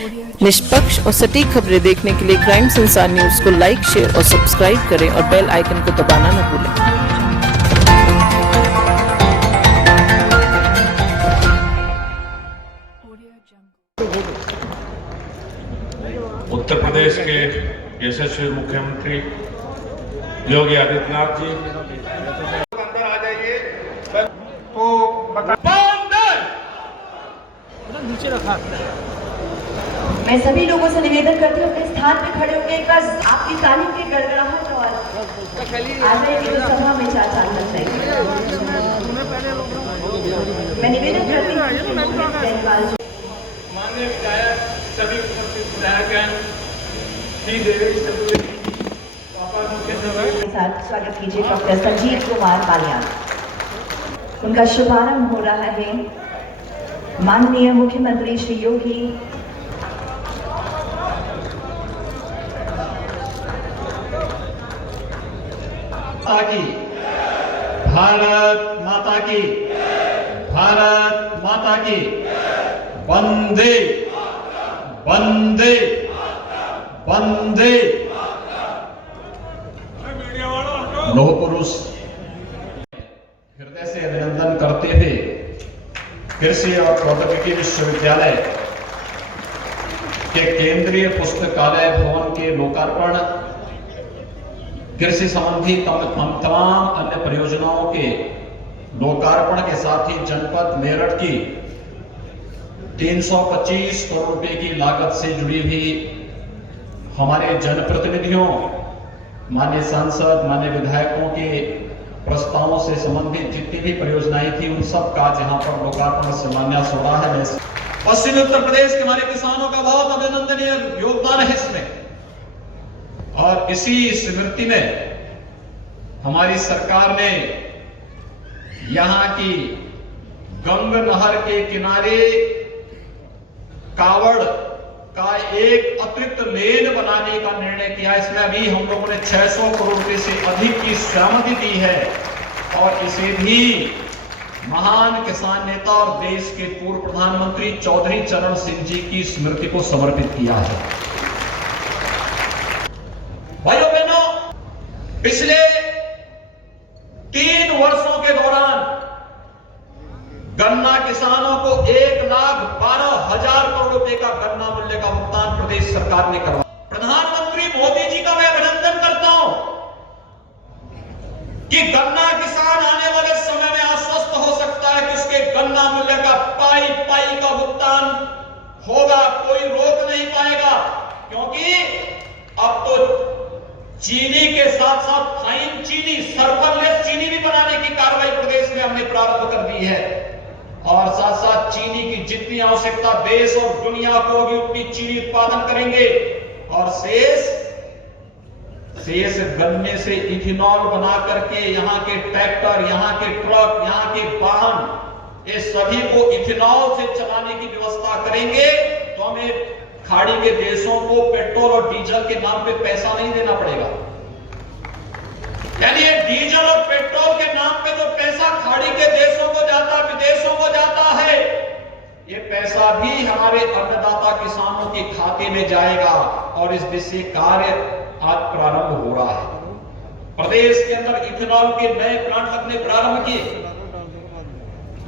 निष्पक्ष और सटीक खबरें देखने के लिए क्राइम संसार न्यूज को लाइक, शेयर और सब्सक्राइब करें और बेल आइकन को दबाना न भूलें। उत्तर प्रदेश के यशस्वी मुख्यमंत्री योगी आदित्यनाथ जी अंदर आ जाइए। तो नीचे रखा। मैं सभी लोगों से निवेदन करती हूँ अपने स्थान पे खड़े होकर एक बार आपकी तालीम की गड़गड़ाहट और आगे की सभा में चालना चाहिए। मैं निवेदन करती हूँ माननीय विधायक सभी उपस्थित विधायकगण के साथ स्वागत कीजिए डॉक्टर संजीव कुमार बालियान। उनका शुभारंभ हो रहा है माननीय मुख्यमंत्री श्री योगी की भारत माता की, भारत माता की, वंदे वंदे वंदे। लोह पुरुष हृदय से अभिनंदन करते हुए कृषि और प्रौद्योगिकी विश्वविद्यालय के केंद्रीय पुस्तकालय भवन के लोकार्पण, कृषि संबंधी तमाम अन्य परियोजनाओं के लोकार्पण के साथ ही जनपद मेरठ की 325 करोड़ रुपए की लागत से जुड़ी हुई हमारे जनप्रतिनिधियों, माननीय सांसद, माननीय विधायकों के प्रस्तावों से संबंधित जितनी भी परियोजनाएं थी उन सब का जहां पर लोकार्पण शिलान्यास हो रहा है। पश्चिमी उत्तर प्रदेश के हमारे किसानों का बहुत अभिनंदनीय योगदान है इसमें, और इसी स्मृति में हमारी सरकार ने यहां की गंग नहर के किनारे कावड़ का एक अतिरिक्त लेन बनाने का निर्णय किया। इसमें अभी हम लोगों ने 600 करोड़ रुपए से अधिक की सहमति दी है, और इसे भी महान किसान नेता और देश के पूर्व प्रधानमंत्री चौधरी चरण सिंह जी की स्मृति को समर्पित किया है। भाइयों बहनों, पिछले 3 वर्षों के दौरान गन्ना किसानों को 1,12,000 करोड़ रुपए का गन्ना मूल्य का भुगतान प्रदेश सरकार ने करवाया। प्रधानमंत्री मोदी जी का मैं अभिनंदन करता हूं कि गन्ना किसान आने वाले समय में आश्वस्त हो सकता है कि उसके गन्ना मूल्य का पाई पाई का भुगतान होगा, कोई रोक नहीं पाएगा, क्योंकि अब तो चीनी के साथ साथ फाइन चीनी, सल्फरलेस चीनी भी बनाने की कार्रवाई प्रदेश में हमने प्रारंभ कर दी है, और साथ साथ चीनी की जितनी आवश्यकता देश और दुनिया को होगी उतनी चीनी उत्पादन करेंगे, और शेष गन्ने से इथेनॉल बना करके यहाँ के ट्रैक्टर, यहाँ के ट्रक, यहाँ के वाहन, ये सभी को इथेनॉल से चलाने की व्यवस्था करेंगे, तो हमें खाड़ी के देशों को पेट्रोल और डीजल के नाम पे पैसा नहीं देना पड़ेगा। यानी ये डीजल और पेट्रोल के नाम पे जो पैसा खाड़ी के देशों को जाता, विदेशों को जाता है, ये पैसा भी हमारे अन्नदाता किसानों के खाते में जाएगा, और इस दिशा कार्य आज प्रारंभ हो रहा है। प्रदेश के अंदर इथेनॉल के नए प्लांट लगने प्रारंभ किए।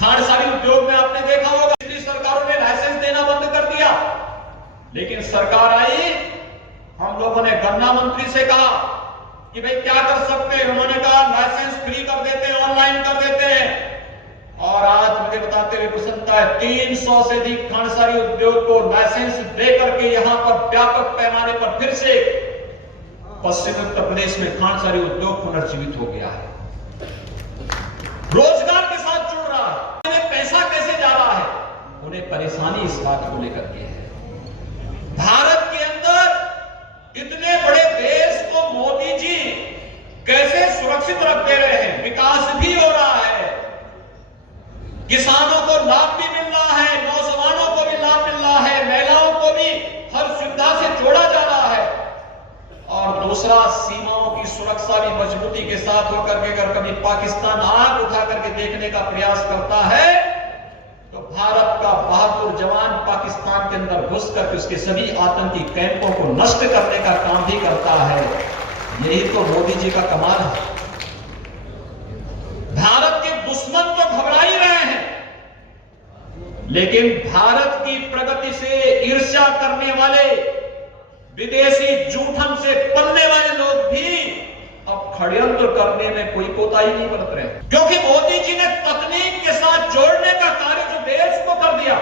खांडसारी उद्योग में आपने देखा होगा पिछली सरकारों ने लाइसेंस देना बंद कर दिया, लेकिन सरकार आई, हम लोगों ने गन्ना मंत्री से कहा कि भाई क्या कर सकते हैं, उन्होंने कहा लाइसेंस फ्री कर देते हैं, ऑनलाइन कर देते हैं, और आज मुझे बताते हुए प्रसन्नता है 300 से अधिक खांडसारी उद्योग को लाइसेंस दे करके यहां पर व्यापक पैमाने पर फिर से पश्चिमी उत्तर प्रदेश में खांडसारी उद्योग पुनर्जीवित हो गया है, रोजगार के साथ जुड़ रहा है। उन्हें पैसा कैसे जा रहा है, उन्हें परेशानी इस बात को लेकर के है। भारत के अंदर इतने बड़े देश को मोदी जी कैसे सुरक्षित रख दे रहे हैं, विकास भी हो रहा है, किसानों को लाभ भी मिल रहा है, नौजवानों को भी लाभ मिल रहा है, महिलाओं को भी हर सुविधा से जोड़ा जा रहा है, और दूसरा सीमाओं की सुरक्षा भी मजबूती के साथ होकर के अगर कभी पाकिस्तान आंख उठा करके देखने का प्रयास करता है तो भारत का बहादुर जवान पाकिस्तान के अंदर घुस करके उसके सभी आतंकी कैंपों को नष्ट करने का काम भी करता है। यही तो मोदी जी का कमाल है। भारत के दुश्मन तो घबरा ही रहे हैं, लेकिन भारत की प्रगति से ईर्ष्या करने वाले, विदेशी जूठन से पलने वाले लोग भी अब षड्यंत्र करने में कोई कोताही नहीं बरत रहे, क्योंकि मोदी जी ने तकनीक के साथ जोड़ने का कार्य जो देश को कर दिया,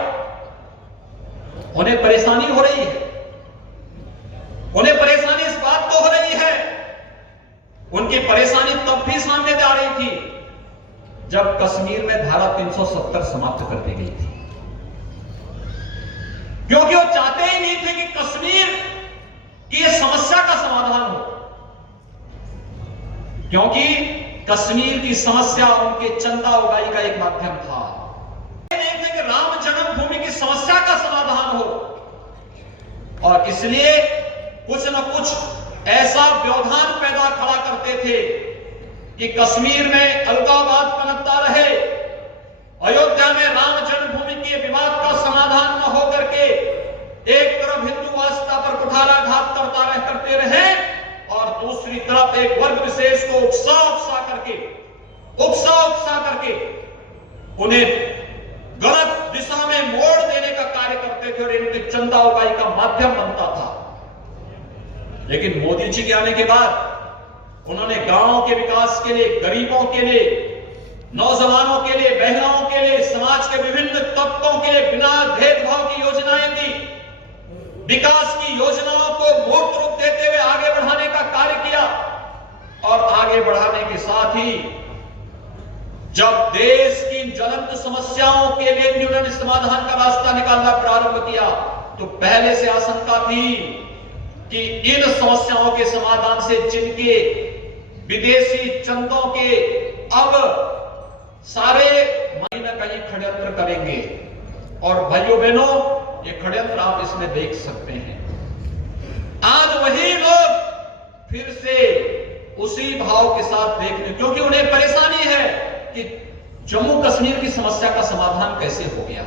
उन्हें परेशानी हो रही है। उन्हें परेशानी इस बात को हो रही है, उनकी परेशानी तब भी सामने आ रही थी जब कश्मीर में धारा 370 समाप्त कर दी गई थी, क्योंकि वो चाहते ही नहीं थे कि कश्मीर की यह समस्या का समाधान हो, क्योंकि कश्मीर की समस्या उनके चंदा उगाही का एक माध्यम था। नहीं थे कि राम जन्मभूमि की समस्या का समाधान हो, और इसलिए कुछ न कुछ ऐसा व्यवधान पैदा खड़ा करते थे कि कश्मीर में अलगाववाद पनपता रहे, अयोध्या में राम जन्मभूमि के विवाद का समाधान न होकर के एक तरफ हिंदू आस्था पर कुठाराघात करते रहे, और दूसरी तरफ एक वर्ग विशेष को उकसा करके उन्हें गलत दिशा में मोड़ देने का कार्य करते थे, और इनके चंदा उगाही का माध्यम बनता था। लेकिन मोदी जी के आने के बाद उन्होंने गांवों के विकास के लिए, गरीबों के लिए, नौजवानों के लिए, महिलाओं के लिए, समाज के विभिन्न तबकों के लिए बिना भेदभाव की योजनाएं दी, विकास की योजनाओं को मूर्त रूप देते हुए आगे बढ़ाने का कार्य किया। और आगे बढ़ाने के साथ ही जब देश की ज्वलंत समस्याओं के लिए भी उन्होंने समाधान का रास्ता निकालना प्रारंभ किया, तो पहले से आशंका थी कि इन समस्याओं के समाधान से जिनके विदेशी चंदों के अब सारे कहीं न कहीं षड्यंत्र करेंगे। और भाइयों बहनों, ये षड्यंत्र आप इसमें देख सकते हैं। आज वही लोग फिर से उसी भाव के साथ देखने, क्योंकि उन्हें परेशानी है कि जम्मू कश्मीर की समस्या का समाधान कैसे हो गया।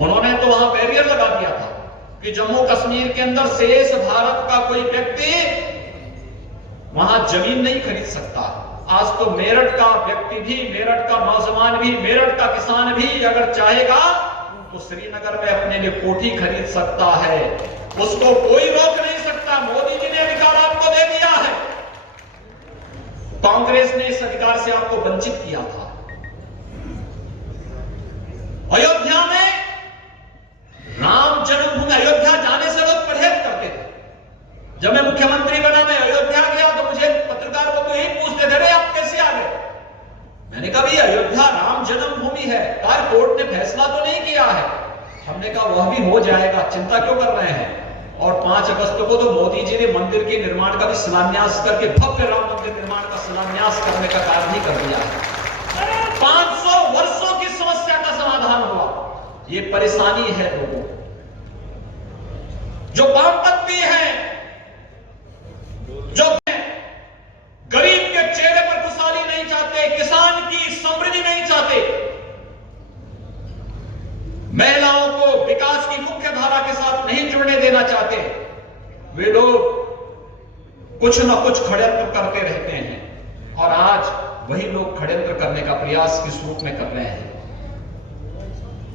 उन्होंने तो वहां बैरियर लगा दिया था कि जम्मू कश्मीर के अंदर शेष भारत का कोई व्यक्ति वहां जमीन नहीं खरीद सकता। आज तो मेरठ का व्यक्ति भी, मेरठ का नौजवान भी, मेरठ का किसान भी अगर चाहेगा तो श्रीनगर में अपने लिए कोठी खरीद सकता है, उसको कोई रोक नहीं सकता। मोदी जी ने अधिकार आपको दे दिया है, कांग्रेस ने इस अधिकार से आपको वंचित किया था। अयोध्या में राम जन्मभूमि, अयोध्या जाने से लोग परहेज करते थे। जब मैं मुख्यमंत्री बना, मैं अयोध्या गया तो मुझे पत्रकार को तो यही पूछते थे, आप कैसे आ गए? मैंने कहा भाई अयोध्या राम जन्मभूमि है, कोर्ट ने फैसला तो नहीं किया है। हमने कहा वह भी हो जाएगा, चिंता क्यों कर रहे हैं। और 5 अगस्त को तो मोदी जी ने मंदिर के निर्माण का भी शिलान्यास करके भव्य राम मंदिर निर्माण का शिलान्यास करने का कार्य भी कर दिया है। 500 वर्षों की समस्या का समाधान हुआ। ये परेशानी है लोगों, जो वामपंथी हैं, जो गरीब के चेहरे पर खुशहाली नहीं चाहते, किसान की समृद्धि नहीं चाहते, महिलाओं को विकास की मुख्य धारा के साथ नहीं जुड़ने देना चाहते, वे लोग कुछ न कुछ षड्यंत्र करते रहते हैं। और आज वही लोग षड्यंत्र करने का प्रयास किस रूप में कर रहे हैं।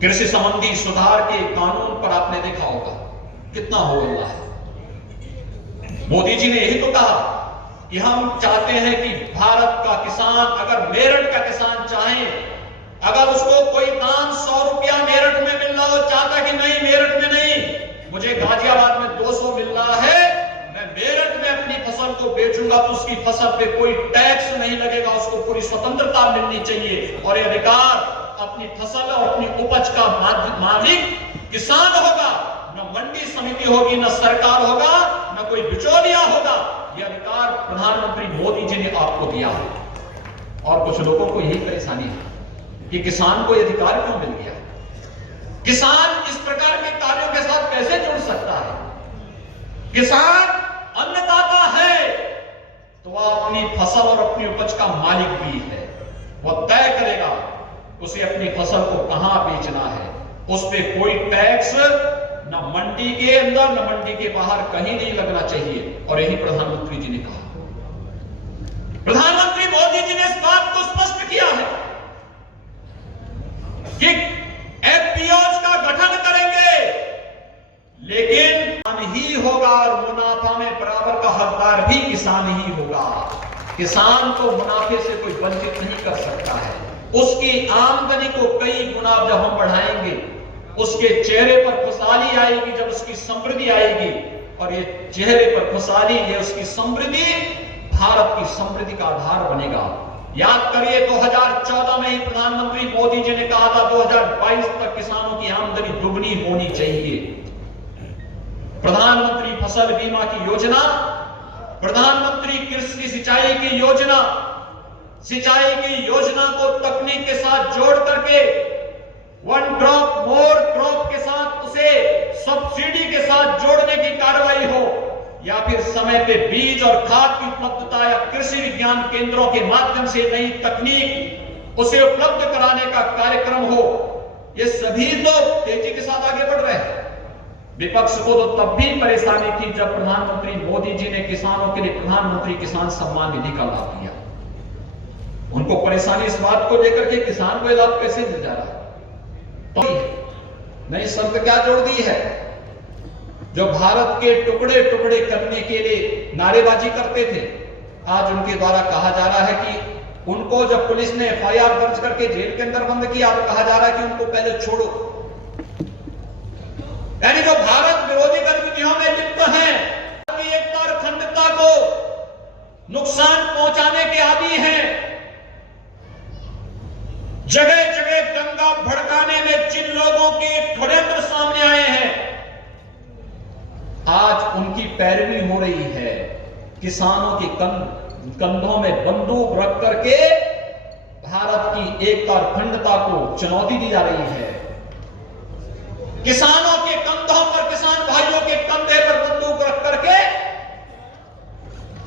कृषि संबंधी सुधार के कानून पर आपने देखा होगा कितना हो गया है। मोदी जी ने यही तो कहा कि हम चाहते हैं कि भारत का किसान, अगर मेरठ का किसान चाहे, अगर उसको कोई दान 100 रुपया मेरठ में मिल रहा हो, चाहता कि नहीं मेरठ में नहीं, मुझे गाजियाबाद में 200 मिल रहा है, मैं मेरठ में अपनी फसल को बेचूंगा तो उसकी फसल पे कोई टैक्स नहीं लगेगा, उसको पूरी स्वतंत्रता मिलनी चाहिए। और यह अधिकार अपनी फसल और अपनी उपज का मालिक किसान होगा, न मंडी समिति होगी, न सरकार होगा, न कोई बिचौलिया होगा। यह अधिकार प्रधानमंत्री मोदी जी ने आपको दिया है। और कुछ लोगों को यही परेशानी है कि किसान को यह अधिकार क्यों मिल गया, किसान इस प्रकार के कार्यों के साथ कैसे जुड़ सकता है। किसान अन्नदाता है तो वह अपनी फसल और अपनी उपज का मालिक भी है, वह तय करेगा उसे अपनी फसल को कहां बेचना है। उस पे कोई टैक्स न मंडी के अंदर न मंडी के बाहर कहीं नहीं लगना चाहिए। और यही प्रधानमंत्री जी ने कहा। प्रधानमंत्री मोदी जी ने इस बात को स्पष्ट किया है कि एफपीओज का गठन करेंगे, लेकिन किसान ही होगा और मुनाफा में बराबर का हकदार भी किसान ही होगा। किसान को मुनाफे से कोई वंचित नहीं कर सकता है। उसकी आमदनी को कई गुना जब हम बढ़ाएंगे, उसके चेहरे पर खुशहाली आएगी जब उसकी समृद्धि आएगी। और ये चेहरे पर खुशहाली, ये उसकी समृद्धि भारत की समृद्धि का आधार बनेगा। याद करिए 2014 में ही प्रधानमंत्री मोदी जी ने कहा था 2022 तक किसानों की आमदनी दुगनी होनी चाहिए। प्रधानमंत्री फसल बीमा की योजना, प्रधानमंत्री कृषि सिंचाई की योजना, सिंचाई की योजना को तकनीक के साथ जोड़ करके वन ड्रॉप मोर क्रॉप के साथ उसे सब्सिडी के साथ जोड़ने की कार्रवाई हो, या फिर समय पे बीज और खाद की उपलब्धता या कृषि विज्ञान केंद्रों के माध्यम से नई तकनीक उसे उपलब्ध कराने का कार्यक्रम हो, ये सभी तो तेजी के साथ आगे बढ़ रहे हैं। विपक्ष को तो तब भी परेशानी थी जब प्रधानमंत्री मोदी जी ने किसानों के लिए प्रधानमंत्री किसान सम्मान निधि का लाभ दिया। उनको परेशानी इस बात को लेकर के किसान को लाभ कैसे मिल जा रहा है। तो नई शर्त क्या जोड़ दी है? जो भारत के टुकड़े टुकड़े करने के लिए नारेबाजी करते थे, आज उनके द्वारा कहा जा रहा है कि उनको जब पुलिस ने एफआईआर दर्ज करके जेल के अंदर बंद किया तो कहा जा रहा है कि उनको पहले छोड़ो। यानी जो भारत विरोधी गतिविधियों में लिप्त हैं, एकता और अखंडता को नुकसान पहुंचाने के आदी हैं, जगह जगह दंगा भड़काने में जिन लोगों के षड्यंत्र सामने आए हैं, आज उनकी पैरवी हो रही है। किसानों के कंधों में बंदूक रख करके भारत की एकता और अखंडता को चुनौती दी जा रही है। किसानों के कंधों पर, किसान भाइयों के कंधे पर बंदूक रख करके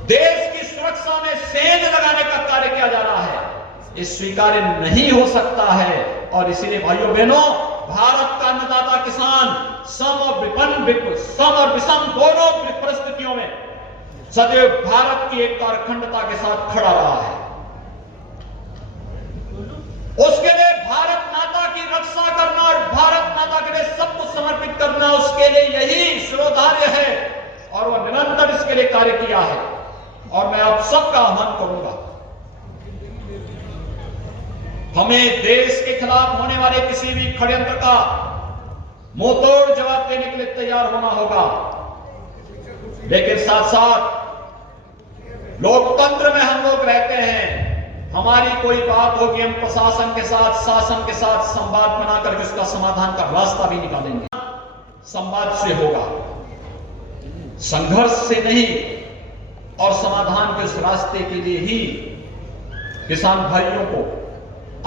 देश की सुरक्षा में सेंध लगाने का कार्य किया जा रहा है। ये स्वीकार्य नहीं हो सकता है। और इसीलिए भाइयों बहनों, भारत का अन्नदाता किसान सम और विषम दोनों परिस्थितियों में सदैव भारत की एकता और अखंडता के साथ खड़ा रहा है। उसके लिए भारत माता की रक्षा करना और भारत माता के लिए सब कुछ समर्पित करना, उसके लिए यही शिरोधार्य है और वह निरंतर इसके लिए कार्य किया है। और मैं आप सबका आह्वान करूंगा, हमें देश के खिलाफ होने वाले किसी भी षड्यंत्र का मुंहतोड़ जवाब देने के लिए तैयार होना होगा। लेकिन साथ साथ लोकतंत्र में हम लोग रहते हैं, हमारी कोई बात होगी हम प्रशासन के साथ, शासन के साथ संवाद बनाकर उसका समाधान का रास्ता भी निकालेंगे। संवाद से होगा, संघर्ष से नहीं। और समाधान के उस रास्ते के लिए ही किसान भाइयों को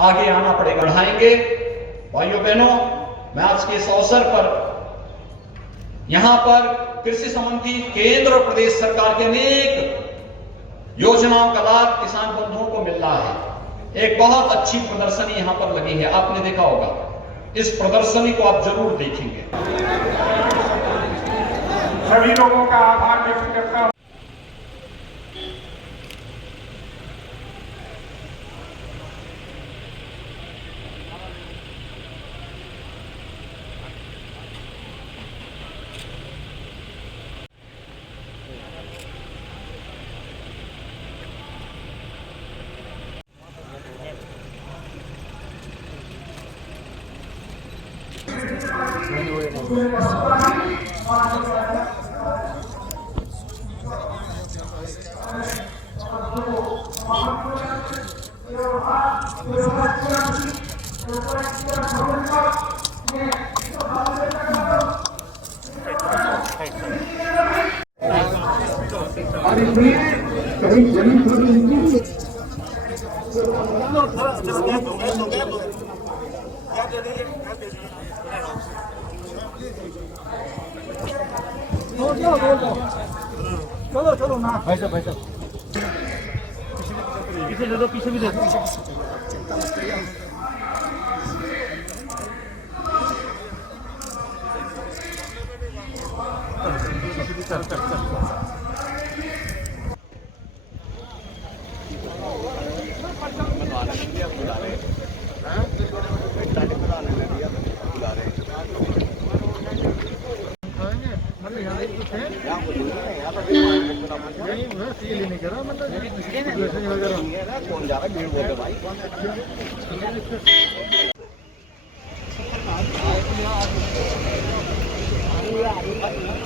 आगे आना पड़ेगा। बढ़ाएंगे भाइयों बहनों, मैं आज के इस अवसर पर यहां पर कृषि संबंधी केंद्र और प्रदेश सरकार के अनेक योजनाओं का लाभ किसान बंधुओं को मिल रहा है। एक बहुत अच्छी प्रदर्शनी यहां पर लगी है, आपने देखा होगा। इस प्रदर्शनी को आप जरूर देखेंगे। सभी लोगों का आभार व्यक्त करता हूं। चलो चलो ना भाई साहब पीछे दे दो, पीछे भी दे दो। भाई